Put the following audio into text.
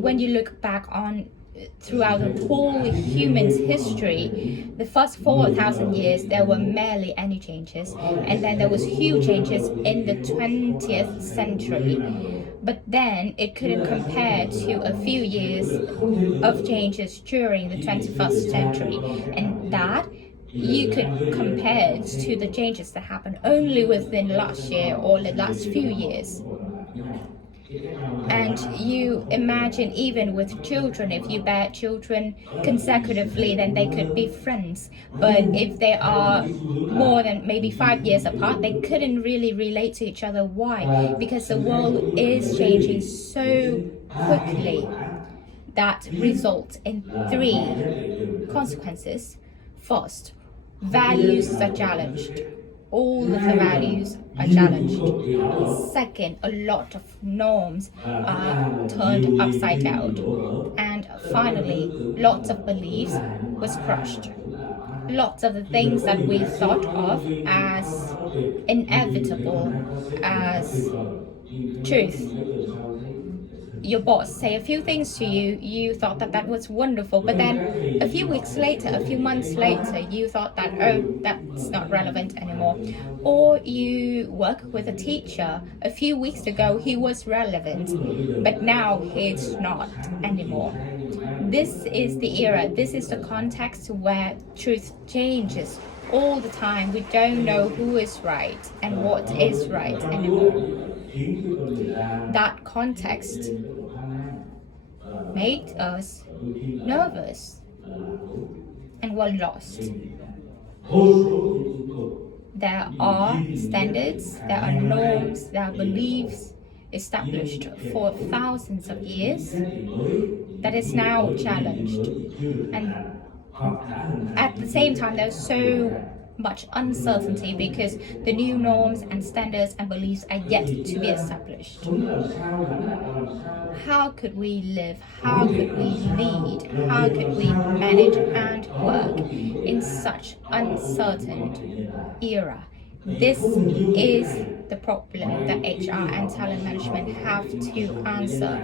when you look back on throughout the whole human's history, the first 4,000 years there were barely any changes, and then there was huge changes in the 20th century. But then it couldn't compare to a few years of changes during the 21st century, and that you could compare it to the changes that happened only within last year or the last few years. And you imagine, even with children, if you bear children consecutively, then they could be friends. But if they are more than maybe 5 years apart, they couldn't really relate to each other. Why? Because the world is changing so quickly. That results in 3 consequences. First, values are challenged. All of the values are challenged. Second, a lot of norms are turned upside down. And finally, lots of beliefs was crushed. Lots of the things that we thought of as inevitable, as truth. Your boss say a few things to you, you thought that that was wonderful, but then a few weeks later, a few months later, you thought that, oh, that's not relevant anymore. Or you work with a teacher, a few weeks ago he was relevant, but now he's not anymore. This is the era, this is the context where truth changes all the time. We don't know who is right and what is right anymore. That context made us nervous and were lost. There are standards, there are norms, there are beliefs established for thousands of years that is now challenged. And at the same time, there's so much uncertainty because the new norms and standards and beliefs are yet to be established. How could we live? How could we lead? How could we manage and work in such uncertain era? This is the problem that HR and talent management have to answer.